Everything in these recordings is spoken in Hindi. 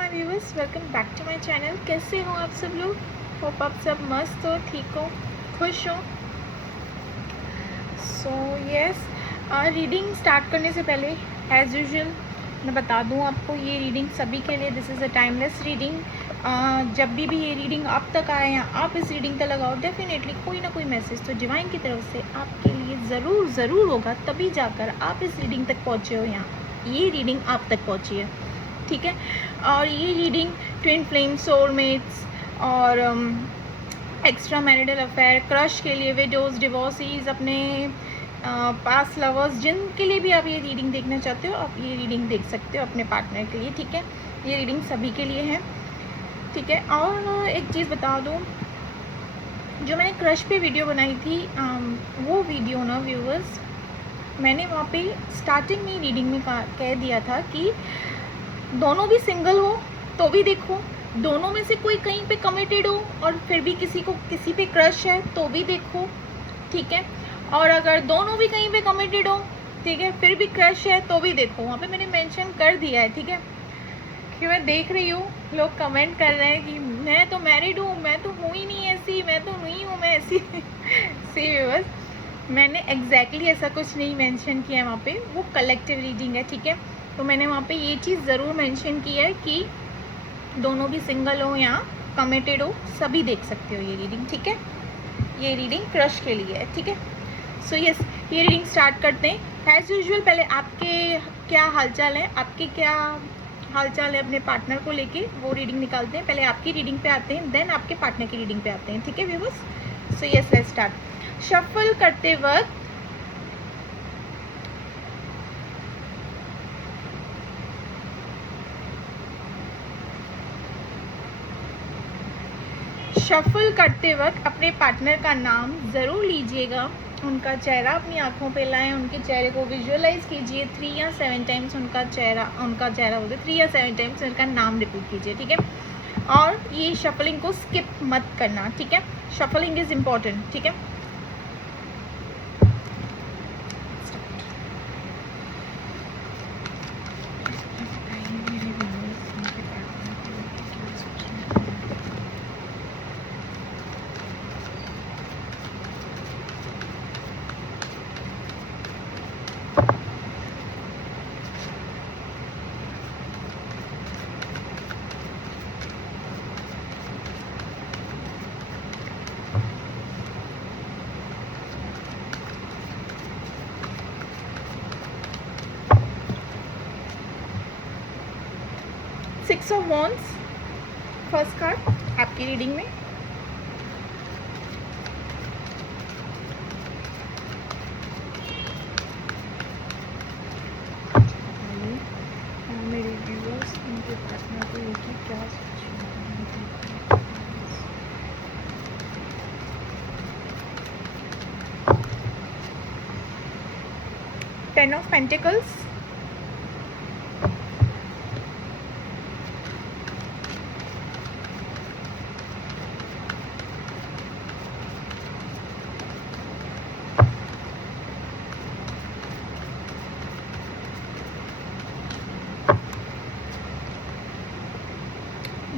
My viewers, welcome back to my channel. कैसे हो आप सब लोग? होप आप सब मस्त हो, ठीक हो, खुश हो। सो यस, रीडिंग स्टार्ट करने से पहले एज यूजुअल मैं बता दूं आपको, ये रीडिंग सभी के लिए, this is a timeless reading. जब भी ये रीडिंग आप तक आए या आप इस रीडिंग का लगाओ, डेफिनेटली कोई ना कोई मैसेज तो डिवाइन की तरफ से आपके लिए ज़रूर होगा, तभी जाकर आप इस रीडिंग तक पहुँचे हो, यहाँ ये रीडिंग आप तक पहुँची है, ठीक है। और ये रीडिंग ट्विन फ्लेम, सोलमेट्स और एक्स्ट्रा मैरिटल अफेयर, क्रश के लिए, विडोज, डिवोर्सीज, अपने पास्ट लवर्स, जिनके लिए भी आप ये रीडिंग देखना चाहते हो, आप ये रीडिंग देख सकते हो अपने पार्टनर के लिए, ठीक है। ये रीडिंग सभी के लिए है, ठीक है। और एक चीज़ बता दूँ, जो मैंने क्रश पे वीडियो बनाई थी, वो वीडियो ना व्यूवर्स, मैंने वहाँ पे स्टार्टिंग में रीडिंग में कह दिया था कि दोनों भी सिंगल हो तो भी देखो, दोनों में से कोई कहीं पे कमिटेड हो और फिर भी किसी को किसी पे क्रश है तो भी देखो, ठीक है। और अगर दोनों भी कहीं पे कमिटेड हो, ठीक है, फिर भी क्रश है तो भी देखो। वहाँ पे मैंने मेंशन कर दिया है, ठीक है। कि मैं देख रही हूँ लोग कमेंट कर रहे हैं कि मैं तो मैरिड हूँ, मैं तो हूँ ही नहीं ऐसी, मैं तो नहीं हूँ मैं ऐसी सी व्यूअर्स, मैंने एग्जैक्टली ऐसा कुछ नहीं मेंशन किया है वहाँ पे, वो कलेक्टिव रीडिंग है, ठीक है। तो मैंने वहाँ पे ये चीज़ ज़रूर मेंशन की है कि दोनों भी सिंगल हो या कमिटेड हो, सभी देख सकते हो ये रीडिंग, ठीक है। ये रीडिंग क्रश के लिए है, ठीक है। सो यस, ये रीडिंग स्टार्ट करते हैं। एज यूजुअल पहले आपके क्या हालचाल है, आपके क्या हालचाल है अपने पार्टनर को लेके, वो रीडिंग निकालते हैं। पहले आपकी रीडिंग पे आते हैं, देन आपके पार्टनर की रीडिंग पे आते हैं, ठीक है viewers. So yes, let's start. Shuffle करते वक्त अपने पार्टनर का नाम ज़रूर लीजिएगा, उनका चेहरा अपनी आंखों पे लाएं, उनके चेहरे को विजुअलाइज कीजिए 3 या 7 टाइम्स, उनका चेहरा बोलते 3 या 7 टाइम्स उनका नाम रिपीट कीजिए, ठीक है। और ये शफलिंग को स्किप मत करना, ठीक है। शफलिंग इज़ इम्पॉर्टेंट, ठीक है। Six of wands first card आपकी रीडिंग में, मेरे व्यूअर्स उनके पार्टनर को लेके क्या ten of pentacles,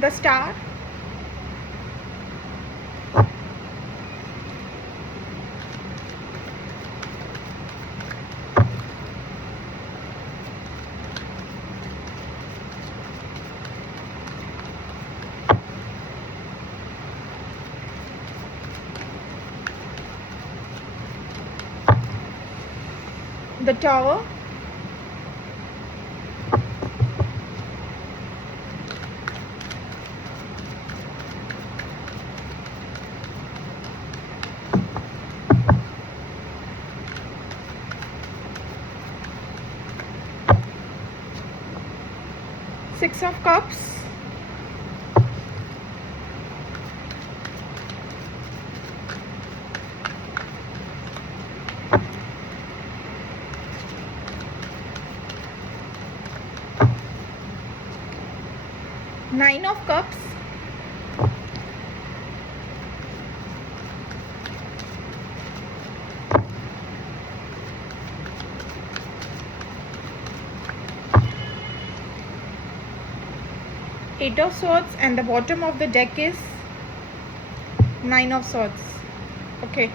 the star, the tower, Six of Cups, Nine of Cups, 8 of swords, and the bottom of the deck is 9 of swords. Okay.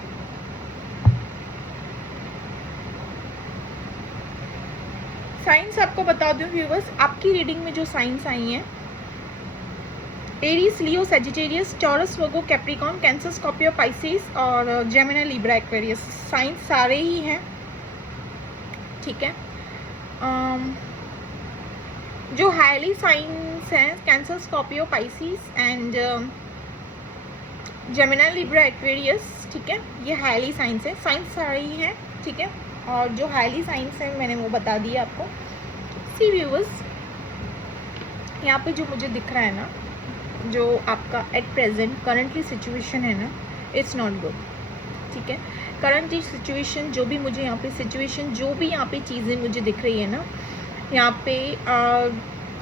Science आपको बता दूं व्यूवर्स, आपकी रीडिंग में जो साइंस आई हैं, एरीज, लियो, सेजिटेरियस, टॉरस, वर्गो, कैप्रिकॉर्न, कैंसर, स्कॉर्पियो, पाइसेस और जेमिनी, लिब्रा, एक्वेरियस, साइंस सारे ही हैं, ठीक है। जो हाईली साइंस हैं, cancer, Scorpio, Pisces and Gemini, Libra, Aquarius, ठीक है, ये हाईली साइंस है, साइंस सारे ही हैं, ठीक है। और जो हाईली साइंस है मैंने वो बता दिया आपको। सी व्यूवर्स, यहाँ पे जो मुझे दिख रहा है ना, जो आपका एट प्रेजेंट करंटली सिचुएशन है ना, इट्स नॉट गुड, ठीक है। करंटली सिचुएशन जो भी मुझे यहाँ पे सिचुएशन, जो भी यहाँ पे चीज़ें मुझे दिख रही है ना, यहाँ पे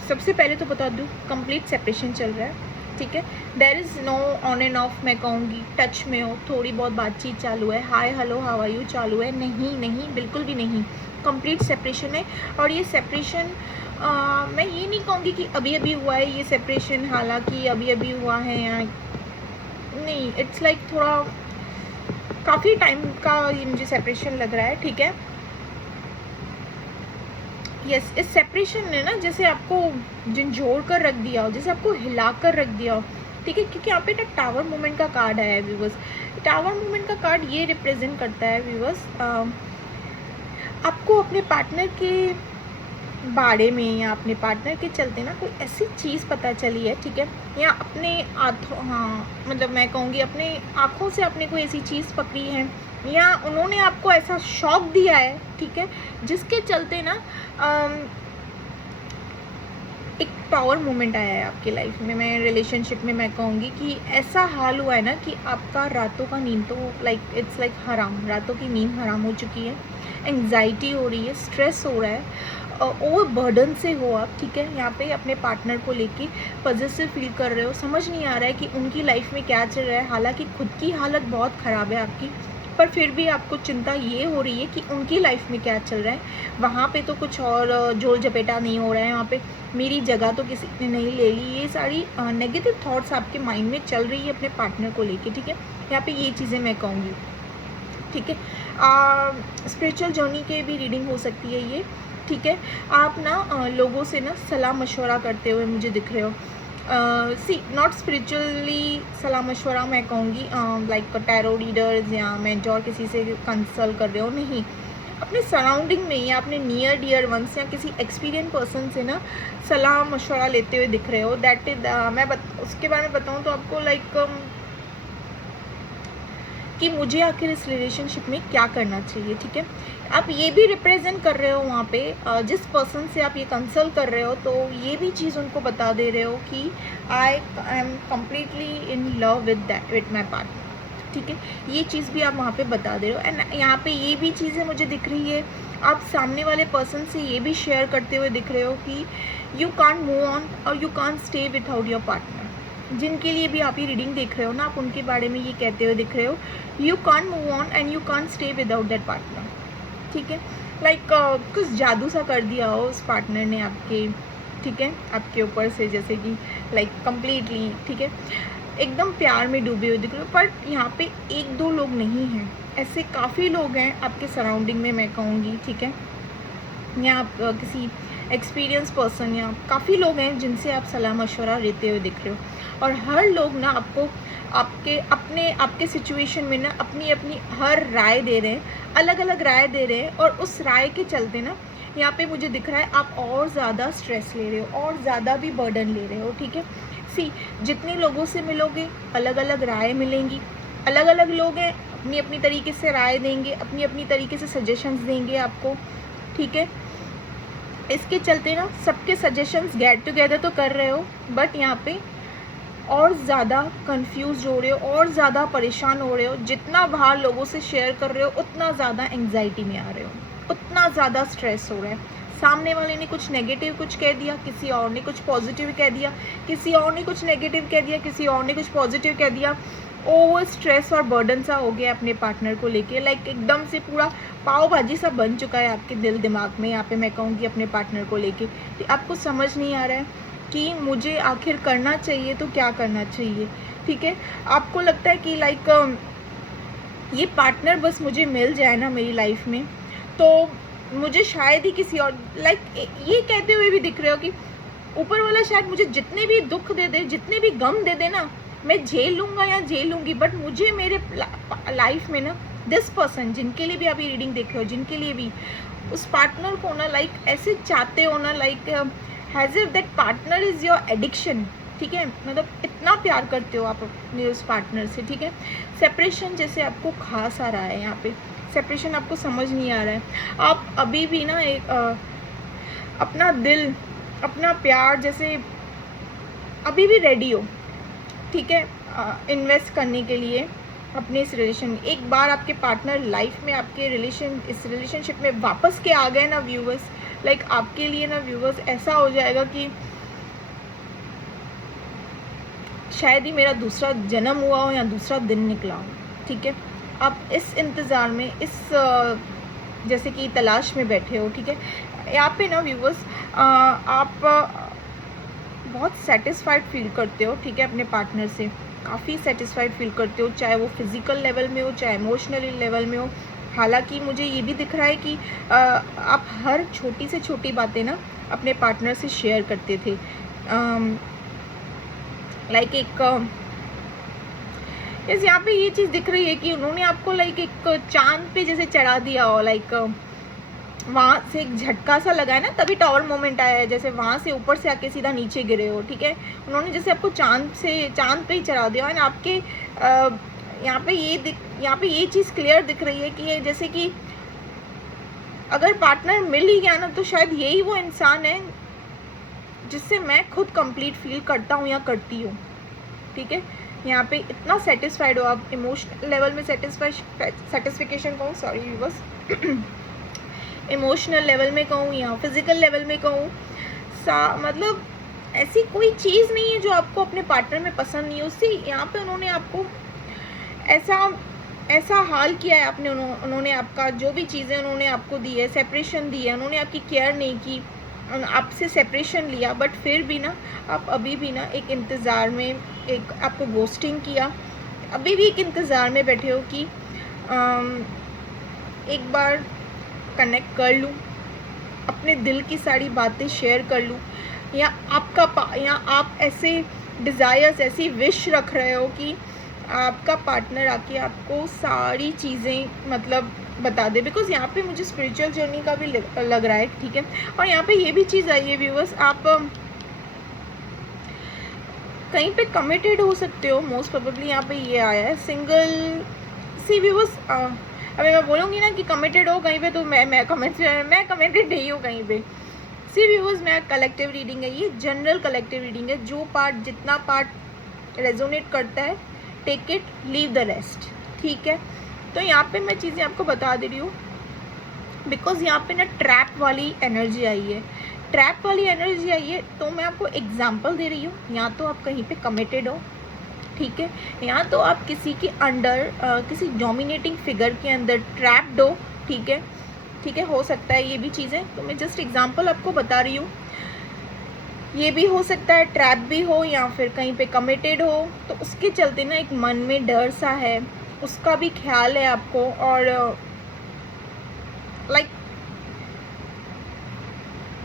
सबसे पहले तो बता दूँ, कंप्लीट सेपरेशन चल रहा है, ठीक है। There is no on and off, मैं कहूँगी टच में हो, थोड़ी बहुत बातचीत चालू है, hi hello how are you चालू है, नहीं नहीं, बिल्कुल भी नहीं, कंप्लीट सेपरेशन है। और ये सेपरेशन मैं ये नहीं कहूँगी कि अभी अभी हुआ है ये सेपरेशन, हालांकि अभी अभी हुआ है या नहीं, इट्स लाइक थोड़ा काफ़ी टाइम का ये मुझे सेपरेशन लग रहा है, ठीक है। यस, इस सेपरेशन ने ना जैसे आपको झंझोड़ कर रख दिया हो, जैसे आपको हिला कर रख दिया हो, ठीक है। क्योंकि यहाँ पे ना टावर मूवमेंट का कार्ड आया है व्यूवर्स। टावर मूवमेंट का कार्ड ये रिप्रेजेंट करता है व्यूवर्स, आपको अपने पार्टनर के बारे में या अपने पार्टनर के चलते ना कोई ऐसी चीज़ पता चली है, ठीक है, या अपने आँखों, हाँ मतलब मैं कहूँगी अपने आँखों से आपने कोई ऐसी चीज़ पकड़ी है, या उन्होंने आपको ऐसा शॉक दिया है, ठीक है, जिसके चलते ना एक पावर मोमेंट आया है आपकी लाइफ में। मैं रिलेशनशिप में मैं कहूँगी कि ऐसा हाल हुआ है ना कि आपका रातों का नींद तो लाइक इट्स लाइक हराम, रातों की नींद हराम हो चुकी है, एंग्जाइटी हो रही है, स्ट्रेस हो रहा है, ओवर बर्डन से हो आप, ठीक है। यहाँ पे अपने पार्टनर को लेके पॉजिटिव फील कर रहे हो, समझ नहीं आ रहा है कि उनकी लाइफ में क्या चल रहा है, हालांकि खुद की हालत बहुत ख़राब है आपकी, पर फिर भी आपको चिंता ये हो रही है कि उनकी लाइफ में क्या चल रहा है। वहाँ पे तो कुछ और जोड़ जपेटा नहीं हो रहा है, वहाँ पे मेरी जगह तो किसी ने नहीं ले ली, ये सारी नेगेटिव थॉट्स आपके माइंड में चल रही है अपने पार्टनर को लेके, ठीक है। यहाँ पे ये चीज़ें मैं कहूँगी, ठीक है। स्पिरिचुअल जर्नी के भी रीडिंग हो सकती है ये, ठीक है। आप ना लोगों से ना सलाह मशवरा करते हुए मुझे दिख रहे हो, सी नॉट स्पिरिचुअली सलाह मशवरा मैं कहूँगी लाइक टैरो रीडर्स या मेंटोर किसी से कंसल्ट कर रहे हो, नहीं, अपने सराउंडिंग में या अपने नियर डियर वंस या किसी एक्सपीरियंस पर्सन से ना सलाह मशवरा लेते हुए दिख रहे हो। दैट इज उसके बारे में बताऊँ तो आपको लाइक कि मुझे आखिर इस रिलेशनशिप में क्या करना चाहिए, ठीक है। आप ये भी रिप्रेजेंट कर रहे हो वहाँ पे जिस पर्सन से आप ये कंसल्ट कर रहे हो, तो ये भी चीज़ उनको बता दे रहे हो कि I am completely in love with my partner, ठीक है। ये चीज़ भी आप वहाँ पे बता दे रहे हो। एंड यहाँ पे ये भी चीज़ें मुझे दिख रही है, आप सामने वाले पर्सन से ये भी शेयर करते हुए दिख रहे हो कि यू कांट मूव ऑन और you can't stay without your partner. जिनके लिए भी आप ये रीडिंग देख रहे हो ना, आप उनके बारे में ये कहते हुए दिख रहे हो, you can't move on and you can't stay without that partner, ठीक है। लाइक कुछ जादू सा कर दिया हो उस पार्टनर ने आपके, ठीक है, आपके ऊपर से, जैसे कि लाइक कंप्लीटली, ठीक है, एकदम प्यार में डूबे हुए दिख रहे हो। पर यहाँ पे एक दो लोग नहीं हैं, ऐसे काफ़ी लोग हैं आपके सराउंडिंग में मैं कहूँगी, ठीक है। या आप किसी एक्सपीरियंस पर्सन या काफ़ी लोग हैं जिनसे आप सलाह मशवरा लेते हुए दिख रहे हो, और हर लोग ना आपको आपके सिचुएशन में ना अपनी अपनी हर राय दे रहे हैं, अलग अलग राय दे रहे हैं, और उस राय के चलते ना यहाँ पे मुझे दिख रहा है आप और ज़्यादा स्ट्रेस ले रहे हो और ज़्यादा भी बर्डन ले रहे हो, ठीक है। सी जितने लोगों से मिलोगे अलग अलग राय मिलेंगी, अलग अलग लोग हैं, अपनी अपनी तरीके से राय देंगे, अपनी अपनी तरीके से सजेशंस देंगे आपको, ठीक है। इसके चलते ना सबके सजेशंस गेट टुगेदर तो कर रहे हो, बट यहाँ पे और ज़्यादा कंफ्यूज हो रहे हो और ज़्यादा परेशान हो रहे हो। जितना बाहर लोगों से शेयर कर रहे हो उतना ज़्यादा एंग्जाइटी में आ रहे हो, उतना ज़्यादा स्ट्रेस हो रहा है। सामने वाले ने कुछ नेगेटिव कुछ कह दिया, किसी और ने कुछ पॉजिटिव कह दिया, किसी और ने कुछ नेगेटिव कह दिया, किसी और ने कुछ पॉजिटिव कह दिया। ओवर स्ट्रेस और बर्डन सा हो गया अपने पार्टनर को लेके, लाइक एकदम से पूरा पाव भाजी सा बन चुका है आपके दिल दिमाग में। यहाँ पे मैं कहूँगी अपने पार्टनर को लेके, तो आपको समझ नहीं आ रहा है कि मुझे आखिर करना चाहिए तो क्या करना चाहिए, ठीक है। आपको लगता है कि लाइक ये पार्टनर बस मुझे मिल जाए ना मेरी लाइफ में, तो मुझे शायद ही किसी और लाइक ये कहते हुए भी दिख रहे हो कि ऊपर वाला शायद मुझे जितने भी दुख दे दे, जितने भी गम दे दे ना, मैं झेल लूँगा या झेल लूँगी, बट मुझे मेरे लाइफ में ना दिस पर्सन, जिनके लिए भी आप ये रीडिंग देख रहे हो, जिनके लिए भी उस पार्टनर को ना लाइक ऐसे चाहते हो ना, like has if that partner is your addiction, ठीक है। मतलब इतना प्यार करते हो आप अपने उस पार्टनर से, ठीक है। सेपरेशन जैसे आपको खास आ रहा है यहाँ पे, सेपरेशन आपको समझ नहीं आ रहा है। आप अभी भी ना एक अपना दिल, अपना प्यार जैसे अभी भी रेडी हो, ठीक है, इन्वेस्ट करने के लिए अपने इस रिलेशन में। एक बार आपके पार्टनर लाइफ में आपके इस रिलेशनशिप में वापस के आ गए ना व्यूवर्स, लाइक आपके लिए ना व्यूवर्स ऐसा हो जाएगा कि शायद ही मेरा दूसरा जन्म हुआ हो या दूसरा दिन निकला हो, ठीक है। आप इस इंतज़ार में, इस जैसे कि तलाश में बैठे हो, ठीक है। यहाँ पे ना व्यूवर्स आप बहुत सेटिस्फाइड फील करते हो, ठीक है, अपने पार्टनर से काफ़ी सेटिस्फाइड फील करते हो, चाहे वो फिज़िकल लेवल में हो, चाहे इमोशनली लेवल में हो। हालांकि मुझे ये भी दिख रहा है कि आप हर छोटी से छोटी बातें ना अपने पार्टनर से शेयर करते थे। लाइक एक जैसे यहाँ पे ये चीज़ दिख रही है कि उन्होंने आपको लाइक एक चांद पे जैसे चढ़ा दिया हो, लाइक वहाँ से एक झटका सा लगा है ना, तभी टावर मोमेंट आया है, जैसे वहाँ से ऊपर से आके सीधा नीचे गिरे हो, ठीक है। उन्होंने जैसे आपको चांद पे ही चढ़ा दिया है। आपके यहाँ पे ये चीज़ क्लियर दिख रही है कि ये जैसे कि अगर पार्टनर मिल ही गया ना, तो शायद यही वो इंसान है जिससे मैं खुद कंप्लीट फील करता हूँ या करती हूँ, ठीक है। यहाँ पे इतना सेटिस्फाइड हो आप, इमोशनल लेवल में सेटिस्फिकेशन कहूँ, सॉरी बस इमोशनल लेवल में कहूँ या फिजिकल लेवल में कहूँ, मतलब ऐसी कोई चीज़ नहीं है जो आपको अपने पार्टनर में पसंद नहीं है। उससे यहाँ पे उन्होंने आपको ऐसा हाल किया है, आपने उन्होंने आपका जो भी चीज़ें उन्होंने आपको दी है, सेपरेशन दी है, उन्होंने आपकी केयर नहीं की, आपसे सेपरेशन लिया, बट फिर भी ना आप अभी भी ना एक इंतज़ार में, एक आपको गोस्टिंग किया, अभी भी एक इंतज़ार में बैठे हो कि एक बार कनेक्ट कर लूँ, अपने दिल की सारी बातें शेयर कर लूँ, या आप ऐसे डिज़ायर्स, ऐसी विश रख रहे हो कि आपका पार्टनर आके आपको सारी चीज़ें मतलब बता दे। बिकॉज यहाँ पे मुझे स्पिरिचुअल जर्नी का भी लग रहा है, ठीक है। और यहाँ पे ये भी चीज़ आई है व्यूअर्स, आप कहीं पे कमिटेड हो सकते हो, मोस्ट प्रोबेबली यहाँ पे ये आया है सिंगल। सी व्यूअर्स, अभी मैं बोलूँगी ना कि कमिटेड हो कहीं पे, तो मैं कमिटेड नहीं हूँ कहीं पे। सी व्यूअर्स, मैं कलेक्टिव रीडिंग है, ये जनरल कलेक्टिव रीडिंग है। जितना पार्ट रेजोनेट करता है, take it, leave the rest, ठीक है। तो यहाँ पे मैं चीज़ें आपको बता दे रही हूँ, बिकॉज यहाँ पे ना ट्रैप वाली एनर्जी आई है, तो मैं आपको एग्जाम्पल दे रही हूँ। यहाँ तो आप कहीं पे कमिटेड हो, ठीक है, यहाँ तो आप किसी के अंडर, किसी डोमिनेटिंग फिगर के अंदर ट्रैप्ड हो, ठीक है, हो सकता है ये भी चीज़ें, तो मैं जस्ट एग्जाम्पल आपको बता रही हूँ। ये भी हो सकता है ट्रैप भी हो, या फिर कहीं पे कमिटेड हो, तो उसके चलते ना एक मन में डर सा है, उसका भी ख्याल है आपको, और लाइक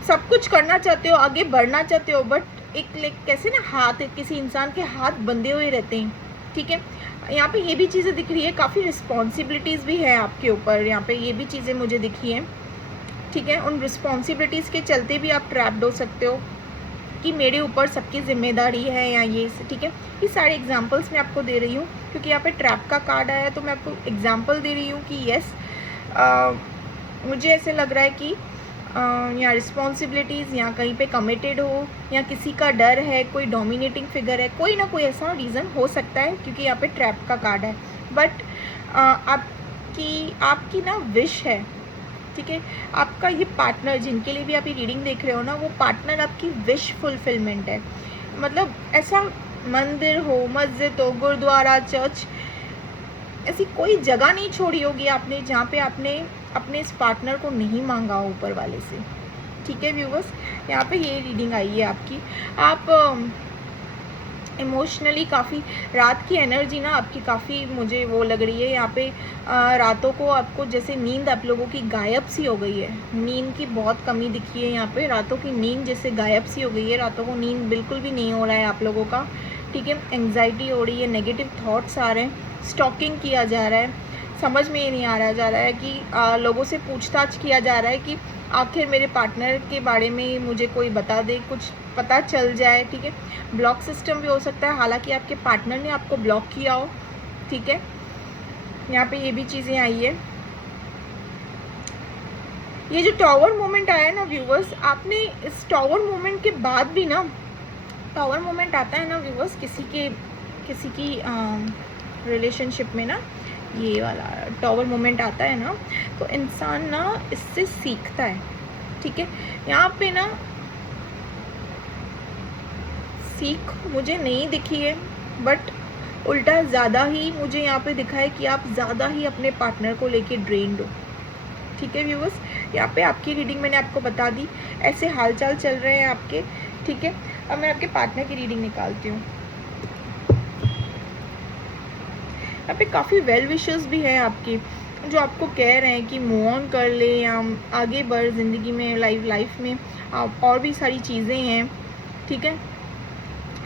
सब कुछ करना चाहते हो, आगे बढ़ना चाहते हो, बट एक कैसे ना हाथ, किसी इंसान के हाथ बंधे हुए रहते हैं, ठीक है। यहाँ पे ये भी चीज़ें दिख रही है, काफ़ी रिस्पॉन्सिबिलिटीज़ भी है आपके ऊपर, यहाँ पे ये भी चीज़ें मुझे दिखी हैं, ठीक है। उन रिस्पॉन्सिबिलिटीज़ के चलते भी आप ट्रैप्ड हो सकते हो कि मेरे ऊपर सबकी जिम्मेदारी है, या ये, ठीक है। ये सारे एग्जांपल्स मैं आपको दे रही हूँ क्योंकि यहाँ पे ट्रैप का कार्ड आया है, तो मैं आपको एग्जांपल दे रही हूँ कि यस, मुझे ऐसे लग रहा है कि या रिस्पॉन्सिबिलिटीज़, या कहीं पे कमिटेड हो, या किसी का डर है, कोई डोमिनेटिंग फिगर है, कोई ना कोई ऐसा रीज़न हो सकता है, क्योंकि यहाँ पे ट्रैप का कार्ड है। बट आपकी ना विश है, ठीक है। आपका ये पार्टनर, जिनके लिए भी आप ये रीडिंग देख रहे हो ना, वो पार्टनर आपकी विश फुलफिलमेंट है। मतलब ऐसा मंदिर हो, मस्जिद हो, गुरुद्वारा, चर्च, ऐसी कोई जगह नहीं छोड़ी होगी आपने जहाँ पे आपने अपने इस पार्टनर को नहीं मांगा हो ऊपर वाले से, ठीक है व्यूवर्स, यहाँ पे ये रीडिंग आई है आपकी। आप इमोशनली काफ़ी, रात की एनर्जी ना आपकी काफ़ी मुझे वो लग रही है यहाँ पे। रातों को आपको जैसे नींद आप लोगों की गायब सी हो गई है, नींद की बहुत कमी दिखी है यहाँ पे। रातों की नींद जैसे गायब सी हो गई है, रातों को नींद बिल्कुल भी नहीं हो रहा है आप लोगों का, ठीक है। एंग्जाइटी हो रही है, नेगेटिव थॉट्स आ रहे हैं, स्टॉकिंग किया जा रहा है, समझ में ये नहीं आ रहा जा रहा है कि लोगों से पूछताछ किया जा रहा है कि आखिर मेरे पार्टनर के बारे में मुझे कोई बता दे, कुछ पता चल जाए, ठीक है। ब्लॉक सिस्टम भी हो सकता है, हालांकि आपके पार्टनर ने आपको ब्लॉक किया हो, ठीक है। यहाँ पे ये भी चीज़ें आई है। ये जो टॉवर मोमेंट आया है ना व्यूवर्स, आपने इस टॉवर मोमेंट के बाद भी ना, टॉवर मोमेंट आता है ना व्यूवर्स किसी की रिलेशनशिप में ना, ये वाला टॉवर मोमेंट आता है ना, तो इंसान ना इससे सीखता है, ठीक है। यहाँ पे ना सीख मुझे नहीं दिखी है, बट उल्टा ज़्यादा ही मुझे यहाँ पे दिखा है कि आप ज़्यादा ही अपने पार्टनर को लेके ड्रेन्ड हो, ठीक है व्यूवर्स। यहाँ पे आपकी रीडिंग मैंने आपको बता दी, ऐसे हालचाल चल रहे हैं आपके, ठीक है। अब मैं आपके पार्टनर की रीडिंग निकालती हूँ। यहाँ पे काफ़ी वेल विशेस भी है आपकी, जो आपको कह रहे हैं कि मूव ऑन कर ले या आगे बढ़ ज़िंदगी में, लाइफ में और भी सारी चीज़ें हैं, ठीक है।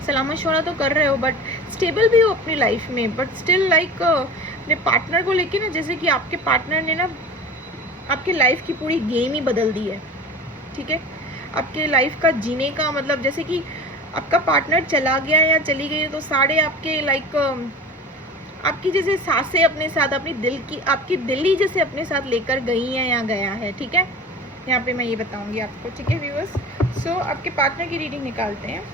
सलाह मशवरा तो कर रहे हो, बट स्टेबल भी हो अपनी लाइफ में, बट स्टिल लाइक अपने पार्टनर को लेके ना, जैसे कि आपके पार्टनर ने ना आपके लाइफ की पूरी गेम ही बदल दी है, ठीक है। आपके लाइफ का जीने का मतलब, जैसे कि आपका पार्टनर चला गया या चली गई तो सारे आपके लाइक आपकी जैसे सांसें अपने साथ, अपनी दिल की, आपकी दिल ही जैसे अपने साथ लेकर गई है या गया है, ठीक है। यहाँ पे मैं ये बताऊंगी आपको, ठीक है व्यूअर्स। सो आपके पार्टनर की रीडिंग निकालते हैं।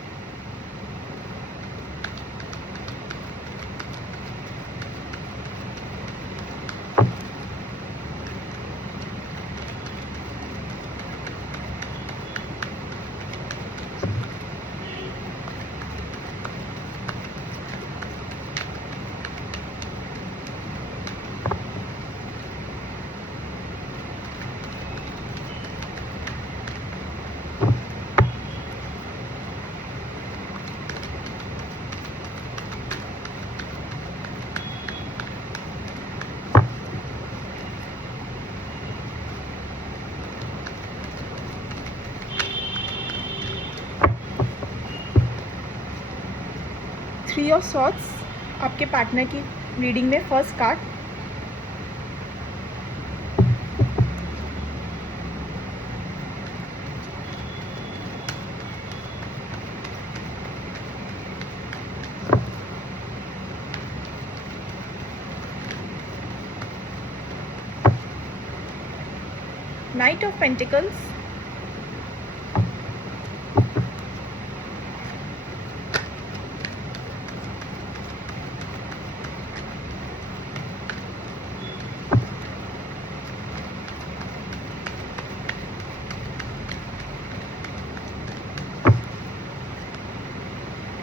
थ्री ऑफ सॉर्ड्स आपके पार्टनर की रीडिंग में first card. Night of pentacles,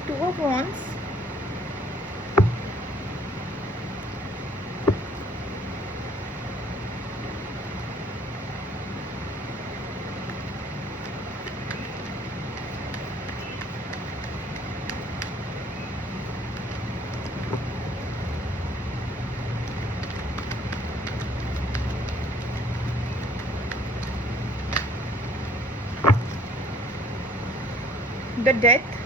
two of wands, the death,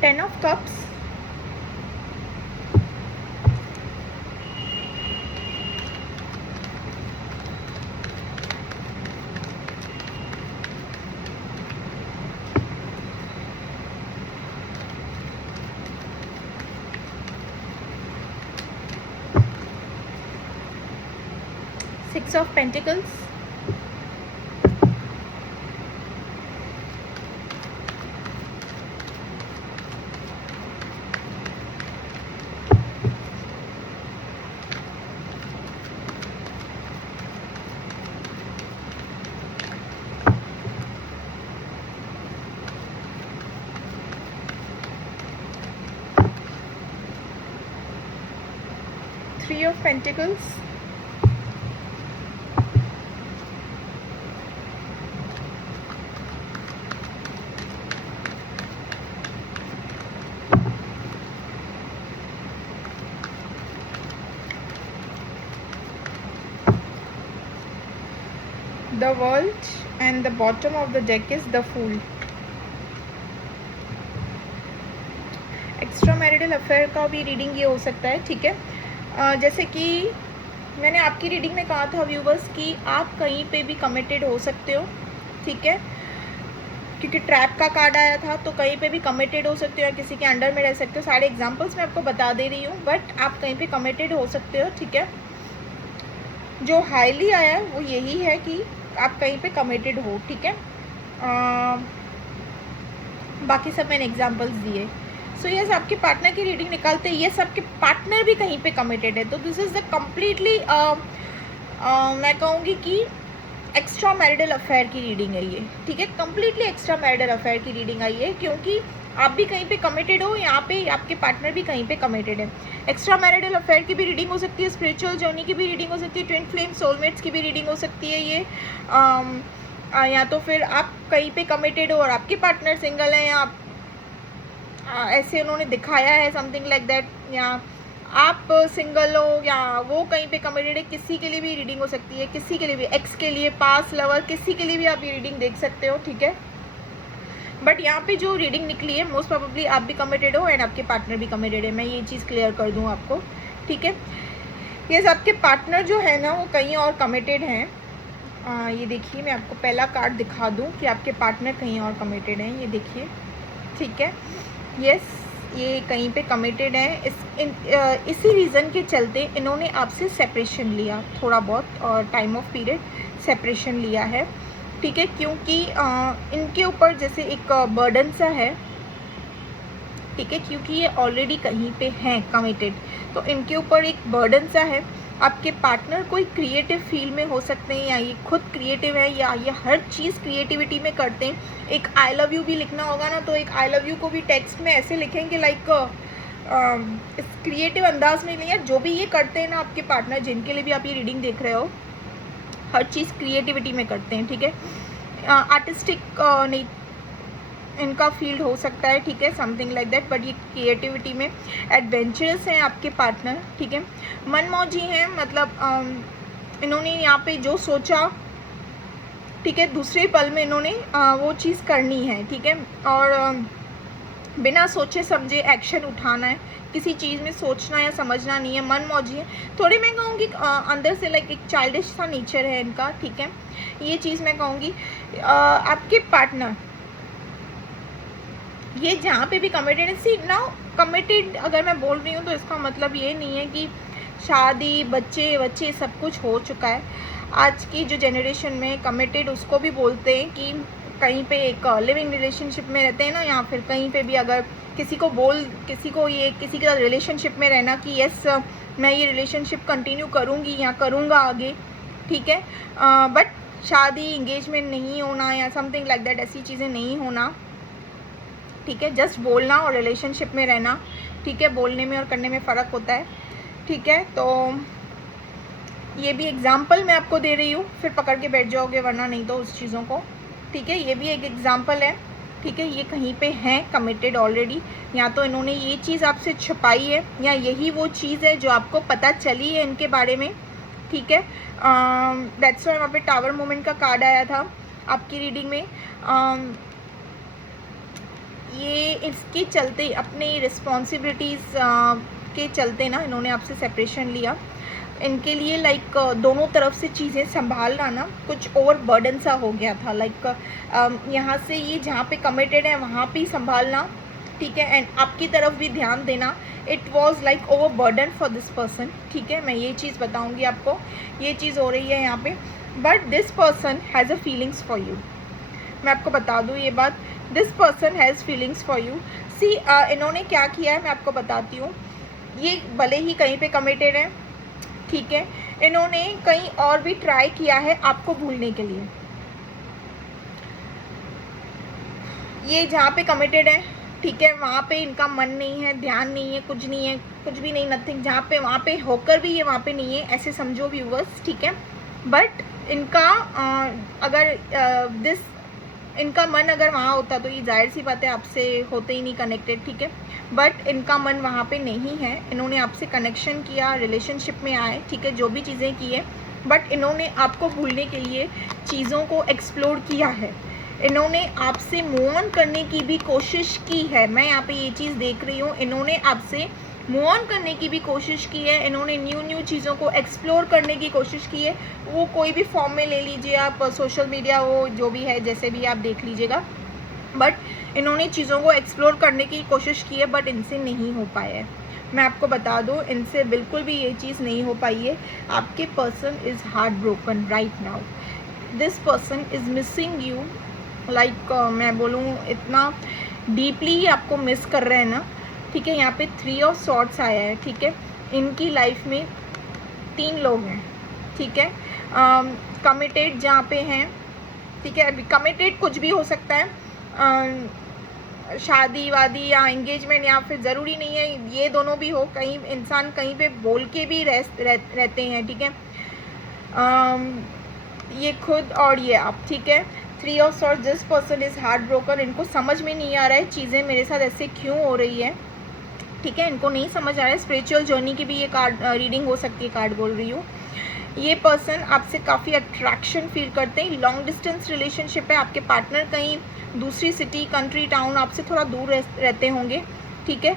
ten of cups, six of pentacles, 3 of Pentacles, the World, and the bottom of the deck is the Fool. Extra marital affair का भी रीडिंग ये हो सकता है, ठीक है। जैसे कि मैंने आपकी रीडिंग में कहा था व्यूवर्स कि आप कहीं पे भी कमिटेड हो सकते हो, ठीक है, क्योंकि ट्रैप का कार्ड आया था, तो कहीं पे भी कमिटेड हो सकते हो या किसी के अंडर में रह सकते हो। सारे एग्जांपल्स मैं आपको बता दे रही हूँ, बट आप कहीं पे कमिटेड हो सकते हो, ठीक है। जो हाईली आया है वो यही है कि आप कहीं पे कमिटेड हो, ठीक है। बाकी सब मैंने एग्जांपल्स दिए। सो यस, आपके पार्टनर की रीडिंग निकालते हैं। यस, आपके पार्टनर भी कहीं पे कमिटेड है, तो दिस इज़ द कम्प्लीटली मैं कहूँगी कि एक्स्ट्रा मैरिटल अफेयर की रीडिंग है ये, ठीक है। कम्प्लीटली एक्स्ट्रा मैरिटल अफेयर की रीडिंग आई है, क्योंकि आप भी कहीं पे कमिटेड हो, यहाँ पे आपके पार्टनर भी कहीं पे कमिटेड है। एक्स्ट्रा मैरिटल अफेयर की भी रीडिंग हो सकती है, स्पिरिचुअल जर्नी की भी रीडिंग हो सकती है, ट्विन फ्लेम सोलमेट्स की भी रीडिंग हो सकती है ये, या तो फिर आप कहीं पे कमिटेड हो और आपके पार्टनर सिंगल है, या ऐसे उन्होंने दिखाया है समथिंग लाइक दैट, या आप सिंगल हो या वो कहीं पे कमिटेड है। किसी के लिए भी रीडिंग हो सकती है, किसी के लिए भी, एक्स के लिए, पास लवर, किसी के लिए भी आप ये रीडिंग देख सकते हो, ठीक है। बट यहाँ पे जो रीडिंग निकली है मोस्ट प्रोबेबली आप भी कमिटेड हो एंड आपके पार्टनर भी कमिटेड है, मैं ये चीज़ क्लियर कर दूँ आपको, ठीक है। यस, आपके पार्टनर जो है ना वो कहीं और कमिटेड हैं। ये देखिए, मैं आपको पहला कार्ड दिखा दूँ कि आपके पार्टनर कहीं और कमिटेड हैं, ये देखिए, ठीक है। यस, ये कहीं पे कमिटेड है। इसी रीज़न के चलते इन्होंने आपसे सेपरेशन लिया थोड़ा बहुत, और टाइम ऑफ पीरियड सेपरेशन लिया है, ठीक है, क्योंकि इनके ऊपर जैसे एक बर्डन सा है, ठीक है, क्योंकि ये ऑलरेडी कहीं पे हैं कमिटेड, तो इनके ऊपर एक बर्डन सा है। आपके पार्टनर कोई क्रिएटिव फील्ड में हो सकते हैं, या ये खुद क्रिएटिव है, या ये हर चीज़ क्रिएटिविटी में करते हैं। एक आई लव यू भी लिखना होगा ना, तो एक आई लव यू को भी टेक्स्ट में ऐसे लिखेंगे लाइक क्रिएटिव अंदाज में लिया। जो भी ये करते हैं ना आपके पार्टनर, जिनके लिए भी आप ये रीडिंग देख रहे हो, हर चीज़ क्रिएटिविटी में करते हैं, ठीक है। आर्टिस्टिक नहीं इनका फील्ड हो सकता है, ठीक है, समथिंग लाइक दैट, बट ये क्रिएटिविटी में एडवेंचरस हैं आपके पार्टनर, ठीक है। मनमौजी हैं, मतलब इन्होंने यहाँ पे जो सोचा, ठीक है, दूसरे पल में इन्होंने वो चीज़ करनी है, ठीक है, और बिना सोचे समझे एक्शन उठाना है, किसी चीज़ में सोचना या समझना नहीं है। मनमौजी है थोड़ी, मैं कहूँगी अंदर से लाइक एक चाइल्डिश सा नेचर है इनका, ठीक है, ये चीज़ मैं कहूँगी। आपके पार्टनर ये जहाँ पे भी कमिटेड है, सी नाउ कमिटेड अगर मैं बोल रही हूँ तो इसका मतलब ये नहीं है कि शादी बच्चे सब कुछ हो चुका है। आज की जो जनरेशन में कमिटेड उसको भी बोलते हैं कि कहीं पे एक लिविंग रिलेशनशिप में रहते हैं ना, या फिर कहीं पे भी अगर किसी को ये किसी के साथ रिलेशनशिप में रहना कि यस मैं ये रिलेशनशिप कंटिन्यू करूँगी या करूँगा आगे, ठीक है, बट शादी इंगेजमेंट नहीं होना या समथिंग लाइक दैट, ऐसी चीज़ें नहीं होना, ठीक है। जस्ट बोलना और रिलेशनशिप में रहना, ठीक है, बोलने में और करने में फ़र्क होता है, ठीक है। तो ये भी एग्जाम्पल मैं आपको दे रही हूँ, फिर पकड़ के बैठ जाओगे वरना नहीं तो उस चीज़ों को, ठीक है। ये भी एक एग्जाम्पल है, ठीक है, ये कहीं पे हैं कमिटेड ऑलरेडी, या तो इन्होंने ये चीज़ आपसे छुपाई है, या यही वो चीज़ है जो आपको पता चली है इनके बारे में, ठीक है। दैट्स व्हाई वहाँ पे टावर मोमेंट का कार्ड आया था आपकी रीडिंग में। ये इसके चलते अपनी रिस्पॉन्सिबिलिटीज़ के चलते ना इन्होंने आपसे सेपरेशन लिया। इनके लिए लाइक दोनों तरफ से चीज़ें संभालना ना कुछ ओवर बर्डन सा हो गया था, लाइक यहाँ से ये जहाँ पे कमिटेड है वहाँ पे संभालना, ठीक है, एंड आपकी तरफ भी ध्यान देना। It was like over burden for this person, ठीक है, मैं ये चीज़ बताऊँगी आपको, ये चीज़ हो रही है यहाँ पे। But this person has a feelings for you, मैं आपको बता दूँ ये बात, this person has feelings for you. See इन्होंने क्या किया है मैं आपको बताती हूँ। ये भले ही कहीं पे कमिटेड है, ठीक है, इन्होंने कहीं और भी ट्राई किया है आपको भूलने के लिए। ये जहाँ पे कमिटेड है, ठीक है, वहाँ पे इनका मन नहीं है, ध्यान नहीं है, कुछ नहीं है, कुछ भी नहीं, नथिंग। जहाँ पे वहाँ पे होकर भी ये वहाँ पे नहीं है, ऐसे समझो व्यूवर्स, ठीक है। बट इनका अगर इनका मन अगर वहाँ होता तो ये जाहिर सी बात है आपसे होते ही नहीं कनेक्टेड, ठीक है। बट इनका मन वहाँ पे नहीं है, इन्होंने आपसे कनेक्शन किया, रिलेशनशिप में आए, ठीक है, जो भी चीज़ें की है, बट इन्होंने आपको भूलने के लिए चीज़ों को एक्सप्लोर किया है, इन्होंने आपसे मूव ऑन करने की भी कोशिश की है। मैं यहाँ पे ये चीज़ देख रही हूँ, इन्होंने आपसे मूव ऑन करने की भी कोशिश की है, इन्होंने न्यू चीज़ों को एक्सप्लोर करने की कोशिश की है। वो कोई भी फॉर्म में ले लीजिए आप, सोशल मीडिया हो, जो भी है, जैसे भी आप देख लीजिएगा, बट इन्होंने चीज़ों को एक्सप्लोर करने की कोशिश की है, बट इनसे नहीं हो पाया है। मैं आपको बता दूँ, इनसे बिल्कुल भी ये चीज़ नहीं हो पाई है। आपके person is heart broken right now, this person is missing you, like मैं बोलूँ इतना डीपली आपको मिस कर रहे हैं ना, ठीक है। यहाँ पे 3 ऑफ सॉर्ड्स आया है, ठीक है। इनकी लाइफ में 3 लोग हैं, ठीक है। कमिटेड जहाँ पे हैं, ठीक है, कमिटेड कुछ भी हो सकता है, शादी वादी या एंगेजमेंट, या फिर ज़रूरी नहीं है ये दोनों भी हो, कहीं इंसान कहीं पे बोल के भी रहते हैं, ठीक है। ये खुद और ये आप, ठीक है। 3 of swords, this person is heart broken, इनको समझ में नहीं आ रहा है चीज़ें मेरे साथ ऐसे क्यों हो रही है, ठीक है, इनको नहीं समझ आ रहा है। स्पिरिचुअल जर्नी की भी ये कार्ड रीडिंग हो सकती है, कार्ड बोल रही हूँ। ये पर्सन आपसे काफ़ी अट्रैक्शन फील करते हैं, लॉन्ग डिस्टेंस रिलेशनशिप है, आपके पार्टनर कहीं दूसरी सिटी, कंट्री, टाउन आपसे थोड़ा दूर रहते होंगे, ठीक है।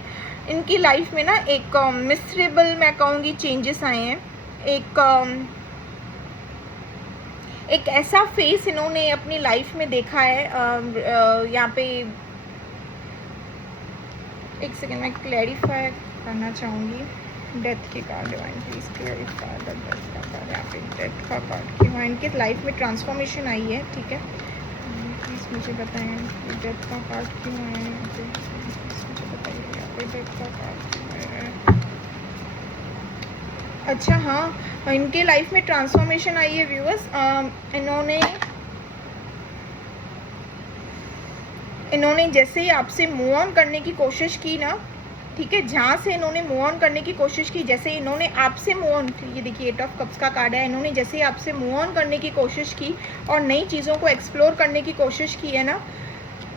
इनकी लाइफ में ना एक मिसरेबल मैं कहूँगी चेंजेस आए हैं, एक ऐसा फेस इन्होंने अपनी लाइफ में देखा है। यहाँ पे एक सेकेंड मैं क्लैरिफाई करना चाहूँगी। डेथ की card divine please clarify the death का कार्ड, यहाँ पे डेथ का कार्ड क्यों है, इनके लाइफ में ट्रांसफॉर्मेशन आई है, ठीक है। प्लीज़ मुझे बताएं कि डेथ का कार्ड क्यों है यहाँ पे, प्लीज़ मुझे बताइए यहाँ पे डेथ का कार्ड क्यों है। अच्छा हाँ, इनके लाइफ में ट्रांसफॉर्मेशन आई है व्यूअर्स। इन्होंने जैसे ही आपसे मूव ऑन करने की कोशिश की ना, ठीक है, जहाँ से इन्होंने मूव ऑन करने की कोशिश की, जैसे इन्होंने आपसे मूव ऑन, ये देखिए 8 ऑफ कप्स का कार्ड है, इन्होंने जैसे ही आपसे मूव ऑन करने की कोशिश की और नई चीज़ों को एक्सप्लोर करने की कोशिश की है ना,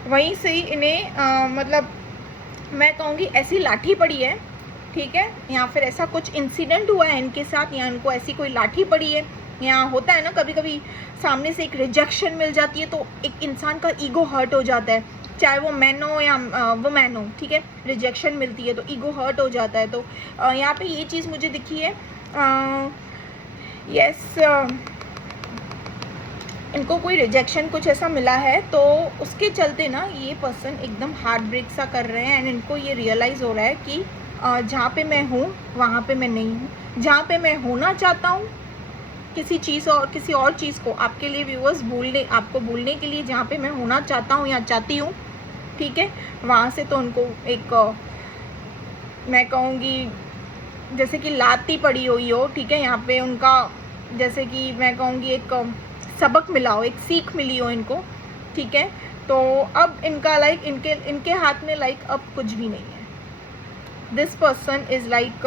वहीं से ही इन्हें मतलब मैं कहूँगी ऐसी लाठी पड़ी है, ठीक है, या फिर ऐसा कुछ इंसिडेंट हुआ है इनके साथ, या इनको ऐसी कोई लाठी पड़ी है। यहाँ होता है ना कभी कभी सामने से एक रिजेक्शन मिल जाती है तो एक इंसान का ईगो हर्ट हो जाता है, चाहे वो मैन हो या वुमेन हो, ठीक है, रिजेक्शन मिलती है तो ईगो हर्ट हो जाता है। तो यहाँ पे ये चीज़ मुझे दिखी है, यस, इनको कोई रिजेक्शन कुछ ऐसा मिला है तो उसके चलते ना ये पर्सन एकदम हार्ट ब्रेक सा कर रहे हैं, एंड इनको ये रियलाइज़ हो रहा है कि जहाँ पे मैं हूँ वहाँ पे मैं नहीं हूँ, जहाँ पे मैं होना चाहता हूँ किसी चीज़ और किसी और चीज़ को आपके लिए व्यूअर्स आपको भूलने के लिए जहाँ पे मैं होना चाहता हूँ या चाहती हूँ, ठीक है, वहाँ से तो उनको एक मैं कहूँगी जैसे कि लात ही पड़ी हुई हो, ठीक है, यहाँ पे उनका जैसे कि मैं कहूँगी एक सबक मिला हो, एक सीख मिली हो इनको, ठीक है। तो अब इनका लाइक इनके हाथ में लाइक अब कुछ भी नहीं है। दिस पर्सन इज़ लाइक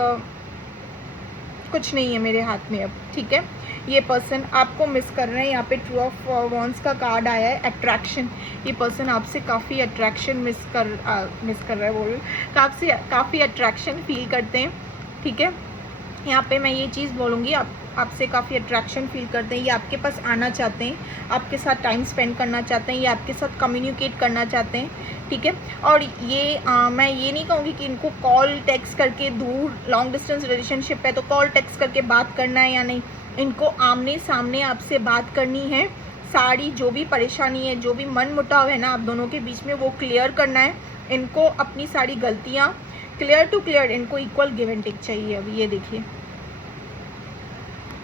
कुछ नहीं है मेरे हाथ में अब, ठीक है। ये पर्सन आपको मिस कर रहे हैं। यहाँ पे 2 ऑफ वॉन्ड्स का कार्ड आया है, अट्रैक्शन। ये पर्सन आपसे काफ़ी अट्रैक्शन मिस कर रहा है, बोल काफ़ी अट्रैक्शन फील करते हैं, ठीक है। यहाँ पे मैं ये चीज़ बोलूँगी, आपसे काफ़ी अट्रैक्शन फील करते हैं, ये आपके पास आना चाहते हैं, आपके साथ टाइम स्पेंड करना चाहते हैं, ये आपके साथ कम्युनिकेट करना चाहते हैं, ठीक है। और ये मैं ये नहीं कहूँगी कि इनको कॉल टेक्स्ट करके, दूर लॉन्ग डिस्टेंस रिलेशनशिप है तो कॉल टेक्स्ट करके बात करना है या नहीं, इनको आमने सामने आपसे बात करनी है। सारी जो भी परेशानी है, जो भी मन मुटाव है ना आप दोनों के बीच में, वो क्लियर करना है। इनको अपनी सारी गलतियाँ क्लियर टू क्लियर, इनको इक्वल गिव एंड टेक चाहिए। अभी ये देखिए,